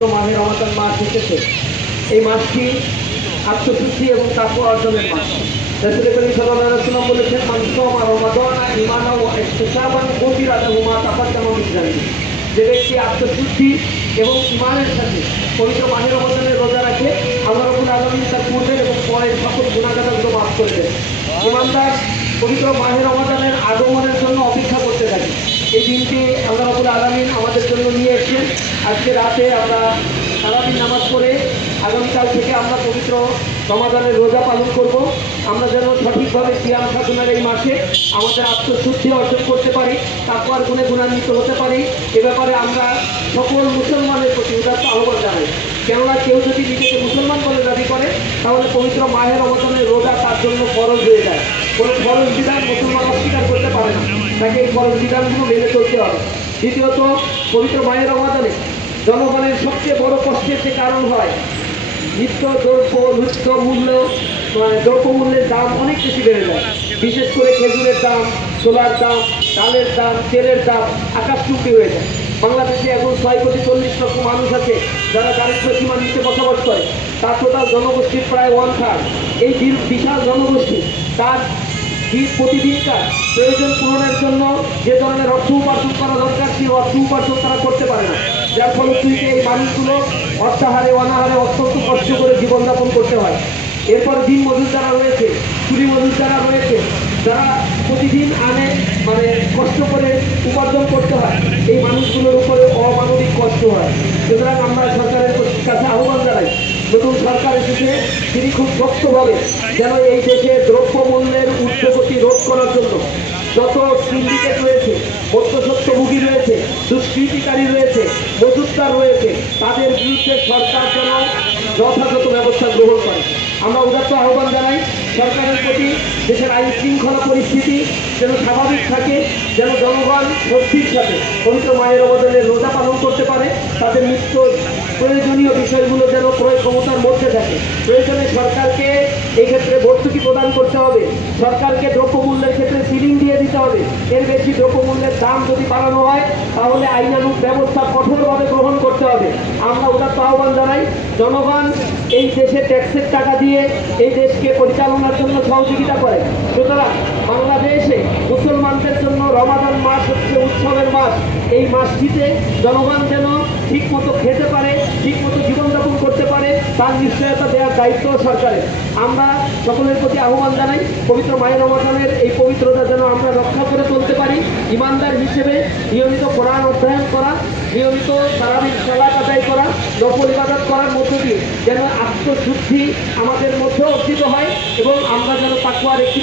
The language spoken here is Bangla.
মাহে রমাদান মাস এসেছে। এই মাসটি আত্মশুদ্ধি এবং তাকওয়া অর্জনের মাস। রাসূল করিম সাল্লাল্লাহু আলাইহি ওয়াসাল্লাম বলেছেন, মান সামা রমাদানা ঈমানান ওয়া ইহতিসাবান গুফিরা লাহু মা তাকাদ্দামা মিন যানবি। যে ব্যক্তি আত্মশুদ্ধি এবং ঈমানের সাথে পবিত্র মাহে রমাদানের রোজা রাখে, আল্লাহ রাব্বুল আলামিন তার পূর্বের এবং পরের সকল গুনাহগারগুলো মাফ করে দেন। ঈমানদার পবিত্র মাহে রমাদানের আগমনের জন্য অপেক্ষা করতে থাকে। এই দিনটি আল্লাহ রাব্বুল আলামিন আমাদের জন্য নিয়ে এসেছেন। আজকে রাতে আমরা সারাদিন নামাজ পড়ে আগামীকাল থেকে আমরা পবিত্র রমাদানের রোজা পালন করব। আমরা যেন সঠিকভাবে সিয়াম সাধনার এই মাসে আমাদের আত্মশুদ্ধি অর্জন করতে পারি, তাকওয়ার গুণে গুণান্বিত হতে পারি। এ ব্যাপারে আমরা সকল মুসলমানের প্রতি উদাত্ত আহ্বান জানাই। কেননা কেউ যদি নিজেকে মুসলমান বলে দাবি করে, তাহলে পবিত্র মাহে রমাদানের রোজা তার জন্য ফরজ হয়ে যায়। কোনো ফরজ বিধান মুসলমান অস্বীকার করতে পারে না, তাকে এই ফরজ বিধানগুলো মেনে চলতে হবে। দ্বিতীয়ত, পবিত্র মাহে রমাদানে জনগণের সবচেয়ে বড় কষ্টের যে কারণ হয়, দ্রব্যমূল্যের দাম অনেক বেশি বেড়ে যায়। বিশেষ করে খেজুরের দাম, ছোলার দাম, ডালের দাম, তেলের দাম আকাশচুম্বী হয়ে যায়। বাংলাদেশে এখন 6,40,00,000 মানুষ আছে যারা দারিদ্র্য সীমার নিচে বসবাস করে। তার টোটাল জনগোষ্ঠীর প্রায় 1/3। এই বিশাল জনগোষ্ঠী তার প্রতিদিনকার প্রয়োজন পূরণের জন্য যে ধরনের অর্থ উপার্জন করা দরকার, সেই অর্থ উপার্জন তারা করতে পারে না। যার ফলশ্রুতিতে এই মানুষগুলো অর্থাহারে অনাহারে অত্যন্ত কষ্ট করে জীবনযাপন করতে হয়। এরপরে দিন মজুর যারা রয়েছে, কুলি মজুর যারা রয়েছে, যারা প্রতিদিন কষ্ট করে উপার্জন করতে হয়, এই মানুষগুলোর উপরে অমানবিক কষ্ট হয়। সুতরাং আমরা সরকারের কাছে আহ্বান জানাই, নতুন সরকার এসেছে, তিনি খুব শক্তভাবে যেন এই দেশে দ্রব্যমূল্যের ঊর্ধ্বগতি রোধ করার জন্য যত সিন্ডিকেট রয়েছে, মধ্যস্বত্বভোগী রয়েছে, দুষ্কৃতিকারী রয়েছে, মজুতদার রয়েছে, তাদের বিরুদ্ধে সরকার যেন যথাযথ ব্যবস্থা গ্রহণ করে। আমরা উদাত্ত আহ্বান জানাই সরকারের প্রতি, দেশের আইন শৃঙ্খলা পরিস্থিতি যেন স্বাভাবিক থাকে, যেন জনগণ শক্তির সাথে পবিত্র মায়ের রমাদানের রোজা পালন করতে পারে, তাদের নিত্য প্রয়োজনীয় বিষয়গুলো যেন ক্রয় ক্ষমতার মধ্যে থাকে। প্রয়োজনে সরকারকে এই ক্ষেত্রে ভর্তুকি প্রদান করতে হবে, সরকারকে দ্রব্যমূল্যের ক্ষেত্রে সিলিং দিয়ে দিতে হবে। এর বেশি দ্রব্যমূল্যের দাম যদি বাড়ানো হয়, তাহলে আইনানুগ ব্যবস্থা কঠোরভাবে গ্রহণ করতে হবে। আমরা উদাত্ত আহ্বান জানাই, জনগণ এই দেশে ট্যাক্সের টাকা দিয়ে এই দেশকে পরিচালনার জন্য সহযোগিতা করে। সুতরাং বাংলাদেশে মুসলমানদের জন্য রমাদান মাস হচ্ছে উৎসবের মাস। এই মাসটিতে জনগণ যেন ঠিকমতো খেতে পারে, ঠিকমতো জীবনযাপন করতে পারে, তার নিশ্চয়তা দেওয়ার দায়িত্ব সরকারের। আমরা সকলের প্রতি আহ্বান জানাই, পবিত্র মাহে রমাদানের এই পবিত্রতা যেন আমরা রক্ষা করে চলতে পারি। ইমানদার হিসেবে নিয়মিত কোরআন অধ্যয়ন করা, নিয়মিত তারাবির সালাত আদায় করা, নফল ইবাদত করার মধ্য দিয়ে যেন আত্মশুদ্ধি আমাদের মধ্যে অর্জিত হয় এবং আমরা যেন তাকওয়ার একটি